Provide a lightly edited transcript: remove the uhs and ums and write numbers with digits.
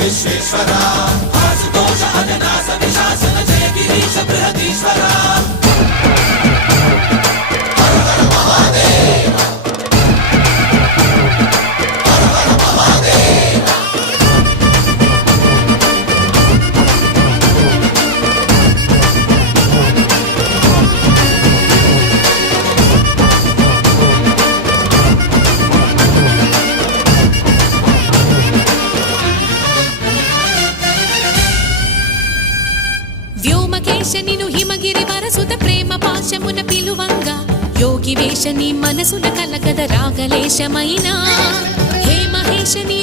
విశ్వేశ్వర ఆశుతోష అజనాశ విశాసన జయ గిరీశ బృహదీశ్వర వ్యోమకేశనిను హిమగిరి వరసుత ప్రేమ పాశమున పిలువంగా యోగి వేషని మనసున కలకద రాగలేశమైనా హే మహేశని